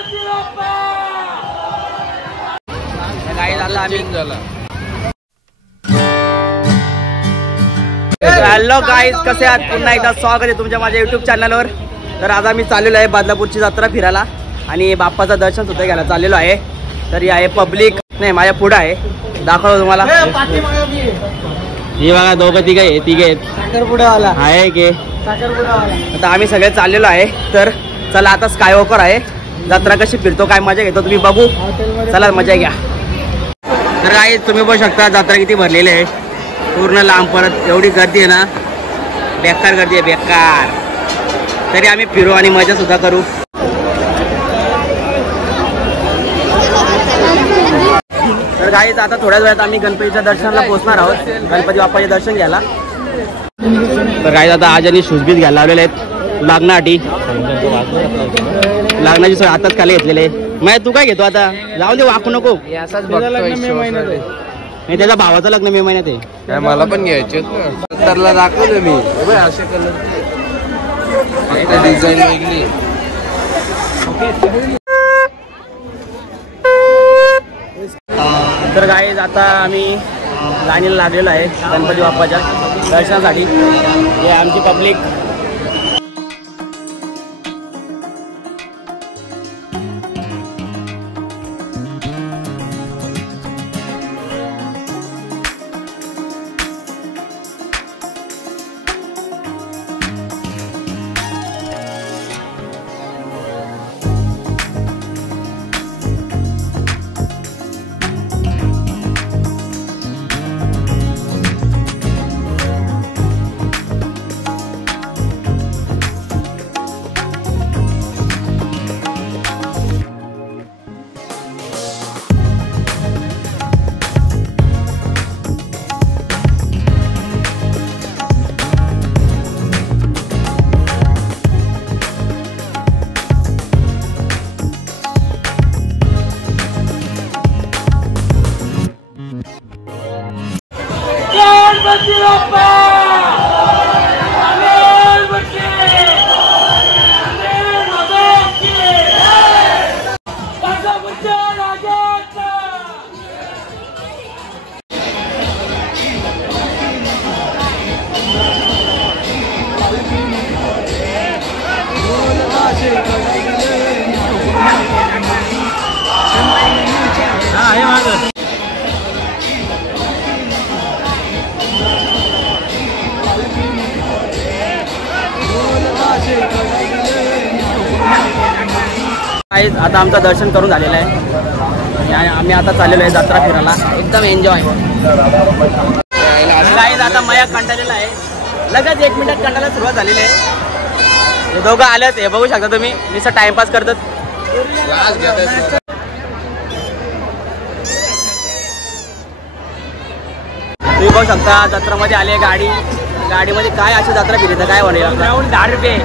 Hello guys, कसे आहात? पुन्हा एकदा स्वागत आहे तुमच्या माझ्या युट्यूब चॅनलवर. तर आज आम्ही चाललेलो आहे बदलापूरची जत्रा फिरायला आणि बाप्पाचं दर्शन सुद्धा घ्यायला चाललेलो आहे. तर ही आहे पब्लिक, नाही माझ्या पुढे आहे, दाखवतो तुम्हाला. ही बघा दोघं तिघे आहेत, साखरपुड्यावाला आहे की. आता आम्ही सगळे चाललेलो आहे. तर चला आता स्कायवॉकर आहे, जत्रा कशी फिरतो काय मजा घेतो तुम्ही बघू. चला मजा घ्या. तर गाईज तुम्ही बघू शकता जत्रा किती भरलेली आहे, पूर्ण लांब. परत एवढी गर्दी आहे ना, बेकार गर्दी आहे, बेकार. तरी आम्ही फिरू आणि मजा सुद्धा करू. तर गाईज आता थोड्याच वेळात आम्ही गणपतीच्या दर्शनाला पोहोचणार आहोत, गणपती बाप्पाचे दर्शन घ्यायला. तर गाईज आता आज आणि शूज बीज घ्यायला लावलेले आहेत लग्नासाठी. लग्नाची सोय आताच खाली घेतलेले. मग तू काय घेतो आता? जाऊ दे, वाकू नको. नाही, त्याच्या भावाचं लग्न मे महिन्यात आहे. मला पण घ्यायचे तरला दाखवलं मी. असे कलर डिझाईन वेगळी. तर गाईज आता आम्ही लाईनीला लागलेलो आहे गणपती बाप्पाच्या दर्शनासाठी. हे आमची पब्लिक. आता आमचं दर्शन करून झालेलं आहे आणि आम्ही आता चाललेलो आहे जत्रा फिरायला. एकदम एन्जॉय. गाईज आता मया कंटाळलेला आहे, लगेच 1 मिनिटात कंटाळायला सुरुवात झालेली आहे. हे दोघं आलेत, हे बघू शकता तुम्ही, नुसतं टाइमपास करतात. तुम्ही बघू शकता जत्रामध्ये आले गाडीमध्ये काय अशी जत्रा फिरत काय होणार. 10 रुपये.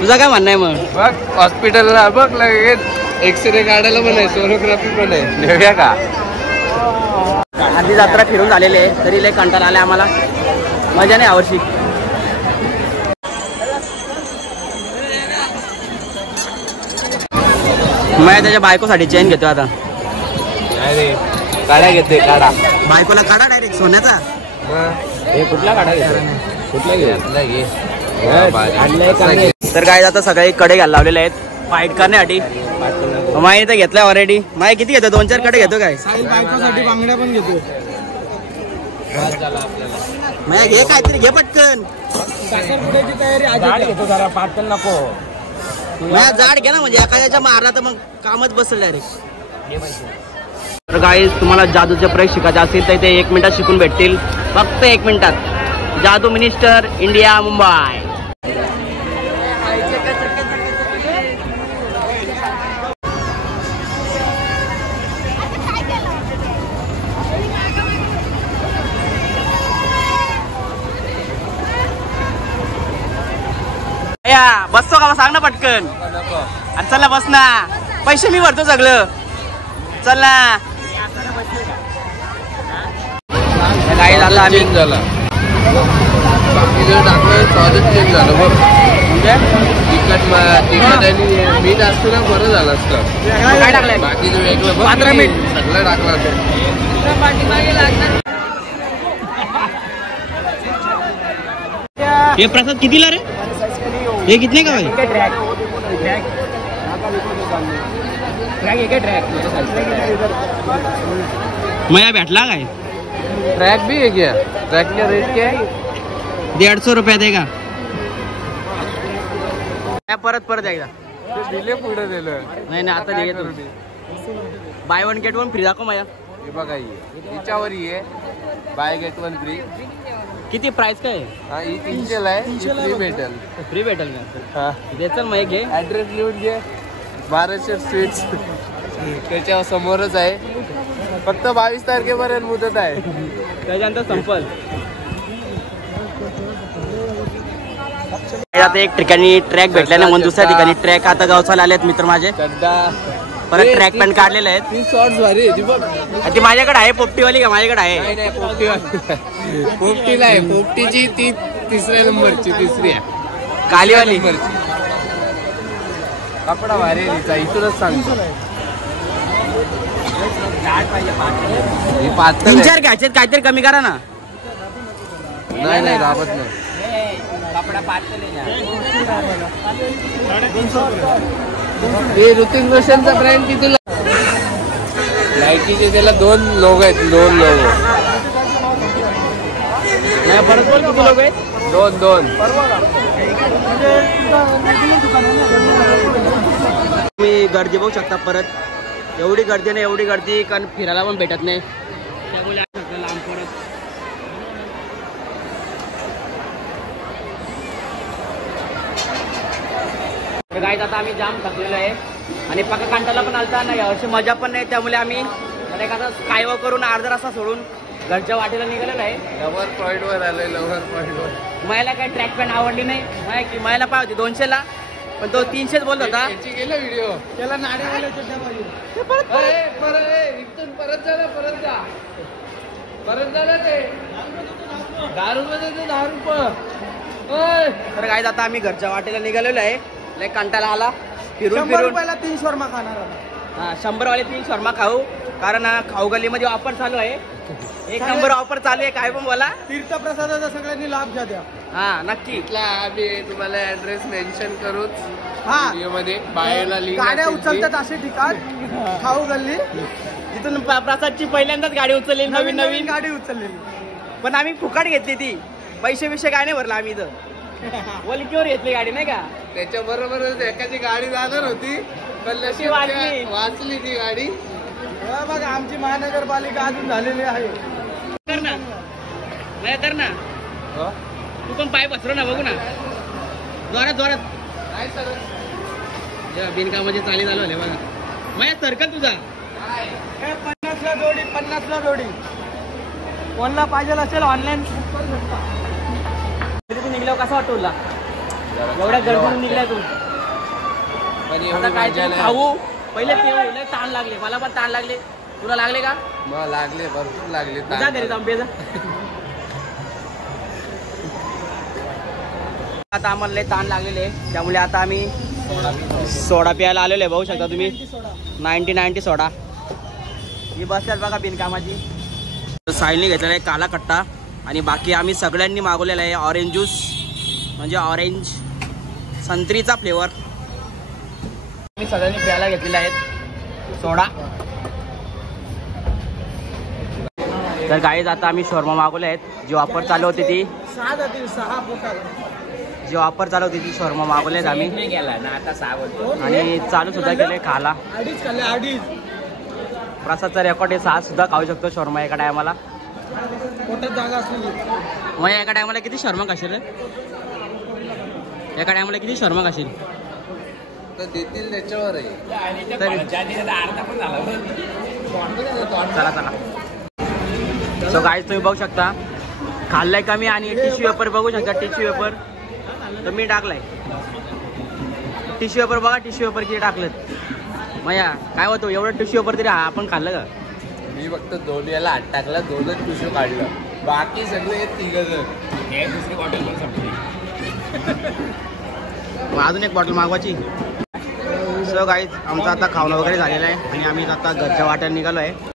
तुझा काय म्हणणं आहे मग? बघ हॉस्पिटलला बघ लगेच एक्सरे काढायला पण आहे, सोनोग्राफी पण आहे. नेऊया का? आधी जत्रा फिरून झालेली आहे तरी लय कंटाळा आला आम्हाला, मजा नाही यावर्षी. मी त्याच्या बायकोसाठी चेन घेतो आता. काढा घेते, काढा बायकोला काढा डायरेक्ट सोन्याचा. हे कुठला काढा घेतो? कुठला घे? तर काय आता सगळे कडे घ्यायला लावलेले आहेत फाईट करण्यासाठी. माही तर घेतलाय ऑलरेडी. माही किती घेतो? 2-4 कडे घेतो काय? बायकोसाठी बांगड्या पण घेतो. माया घे काहीतरी, घे पटकन. साखरपुड्याची तयारी घेतो जरा, पातळ नको. माया जाड घे ना, म्हणजे एखाद्याच्या मारला तर मग कामच बसलं डायरेक्ट. तर गाईज तुम्हाला जादूचे प्रयोग शिकायचे असेल तर ते 1 मिनिटात शिकून भेटतील, फक्त 1 मिनिटात. जादू मिनिस्टर इंडिया मुंबई. बसतो का? सांग ना पटकन. अरे चल ना, बस ना, पैसे मी भरतो सगळं. चल ना. काय झालं आम्ही तिथे टाकलं स्वादच चेंज झालं बघ. म्हणजे तिखट आणि मीठ असतं ना बरं झालं असतं. काय टाकलंय? बाकीचं वेगळं बघ. पात्र मीठ. सगळं टाकलं हे प्रसाद कितीला रे? हे कितने का भाई? मया भेटला काय? ट्रैक भी है क्या? ट्रैक का रेट क्या है? 150 रुपये देगा. परत एकदा. दिले पुढे दिलं. नाही आता दिले तू. बाय 1 गेट 1 फ्री दाखव माया. हे बघा हिच्यावर आहे बाय गेट 1 फ्री. किती प्राइस काय? हा ही 300 ला आहे. फ्री भेटेल. फ्री भेटेल का? हा दे चल मग घे. ऍड्रेस लिहून घे. महाराष्ट्र स्वीट्स त्याच्या समोरच आहे. फक्त 22 तारखेपर्यंत मुदत आहे. त्याच्यानंतर संपल. आता एक ठिकाणी ट्रॅक भेटल्याने म्हणून दुसऱ्या ठिकाणी ट्रॅक आता गावचाला आलेत मित्र माझे. परत ट्रॅक पण काढलेले आहेत. ती शॉर्ट्स भारी आहे. ती माझ्याकडे आहे. पोपटीवाली का माझ्याकडे आहे? नाही पोपटीला आहे. पोपटीची ती तिसऱ्या नंबरची तिसरी आहे. कालीवाली कपडा भारी आहे तिचा. इथूनच सांगतो. पातळ 3-4 घ्यायचे काहीतरी कमी करा ना. नाही राबत नाही. कपडा पातळ हे ऋतिक रोशनचा ब्रँड कितीला? नायकीचे त्याला 2 लोगो आहेत. 2 लोगो. नाही परत बोल किती लोक आहेत? 2 तुम्ही गर्दी बघू शकता. परत एवढी गर्दी नाही एवढी गर्दी कारण फिरायला पण भेटत नाही त्यामुळे लांब परत. गाईज आता आम्ही जाम थकलेलो आहे आणि पक्का कांटाला पण आलता नाही अशी मजा पण नाही त्यामुळे आम्ही एखादा स्कायवॉक करून अर्धा रस्ता सोडून घरच्या वाटेला निघालेलो आहे. लवर पॉइंट वर आलोय. लवर पॉइंट वर मला काय ट्रॅक पॅन्ट आवडली नाही की मला पाहिजे 200 ला पण तो 300 बोलत होता. गेला व्हिडिओ त्याला नाडे परत झाला ते 10 रुपये 10 रुपये. तर काय आता आम्ही घरच्या वाटेला निघालेलो आहे. लाईक कंटाळा आला फिरून 3 शॉर्मा खाणार. हा 100 वाले 3 शॉर्मा खाऊ कारण खाऊ गल्लीमध्ये ऑफर चालू आहे. 1 नंबर ऑफर चालू आहे. काय पण बोला. तीर्थप्रसादाचा सगळ्यांनी लाभ घ्या द्या. हा नक्की. इथला आम्ही तुम्हाला ऍड्रेस मेन्शन करून हा व्हिडिओ मध्ये बाहेरला लिंक गाड्या उचलतात असे ठिकाण खाऊ गल्ली. तिथून प्रसादची पहिल्यांदाच गाडी उचलली. नवीन गाडी उचललेली पण आम्ही फुकट घेतली ती. पैसे काय नाही भरला आम्ही इथं. वलकीवर घेतली गाडी नाही का. त्याच्या बरोबरच एखादी गाडी जाणार होती पण ती वाचली ती गाडी. बघा आमची महानगरपालिका अजून झालेली आहे. कर ना तर ना तू पण पाय बसरो ना बघू ना जोरात काय सर बिनकामाचे चाली चालू आले बघा. माझ्या सरकल तुझा 50 ला जोडी कोणला पाहिजे असेल ऑनलाईन करू शकता. तू निघल्यावर कसा वाटतो तुला? एवढ्या गर्दीतून निघलाय तू. आता काय खाऊ पहिले पिऊ. ताण लागले मला पण ताण लागले. तुला लागले का? मला लागले भरपूर लागले. जा घरी जाऊन पेजा. आता आम्हाला लय ताण लागलेले आहे त्यामुळे आता आम्ही सोडा प्यायला आलेलो आहे. बघू शकता तुम्ही 90 सोडा. ही बस आहेत बघा बिनकामाची. साहिलने घेतलेला आहे काला कट्टा आणि बाकी आम्ही सगळ्यांनी मागवलेला आहे ऑरेंज ज्यूस म्हणजे ऑरेंज संत्रीचा फ्लेवर. मी सगळ्यांनी प्यायला घेतलेला आहे सोडा. तर गाईज आता आम्ही शॉर्मा मागवले आहेत. जी ऑफर चालू होती ती 6 जी ऑफर चालू होती ती शॉर्मा मागवले आहेत आम्ही आणि चालू सुद्धा केले खाला. 2.5 खाल्ले 2.5. प्रसादचा रेकॉर्ड आहे 6 सुद्धा खाऊ शकतो शॉर्मा एका टायमाला. पोटात जागा असली मग एका टायमाला किती शॉर्मा खाशील? एका टायमाला किती शॉर्मा खाशील? तर देतील त्याच्यावर आहे. चला सो गाईज तुम्ही बघू शकता खाल्लाय कमी आणि टिश्यू पेपर बघू शकता. टिश्यू पेपर तर मी टाकलाय. टिश्यू पेपर बघा टिश्यू पेपर किती टाकलेत. मया काय होतं एवढं टिश्यू पेपर तरी आपण खाल्लं का? मी फक्त 2 याला हात टाकला 2च पिशवी काढलं बाकी सगळे 3 जण. मग अजून एक बॉटल मागवायची. सो गाईज आमचं आता खावणं वगैरे झालेलं आहे आणि आम्ही आता घरच्या वाट्याने निघालो आहे.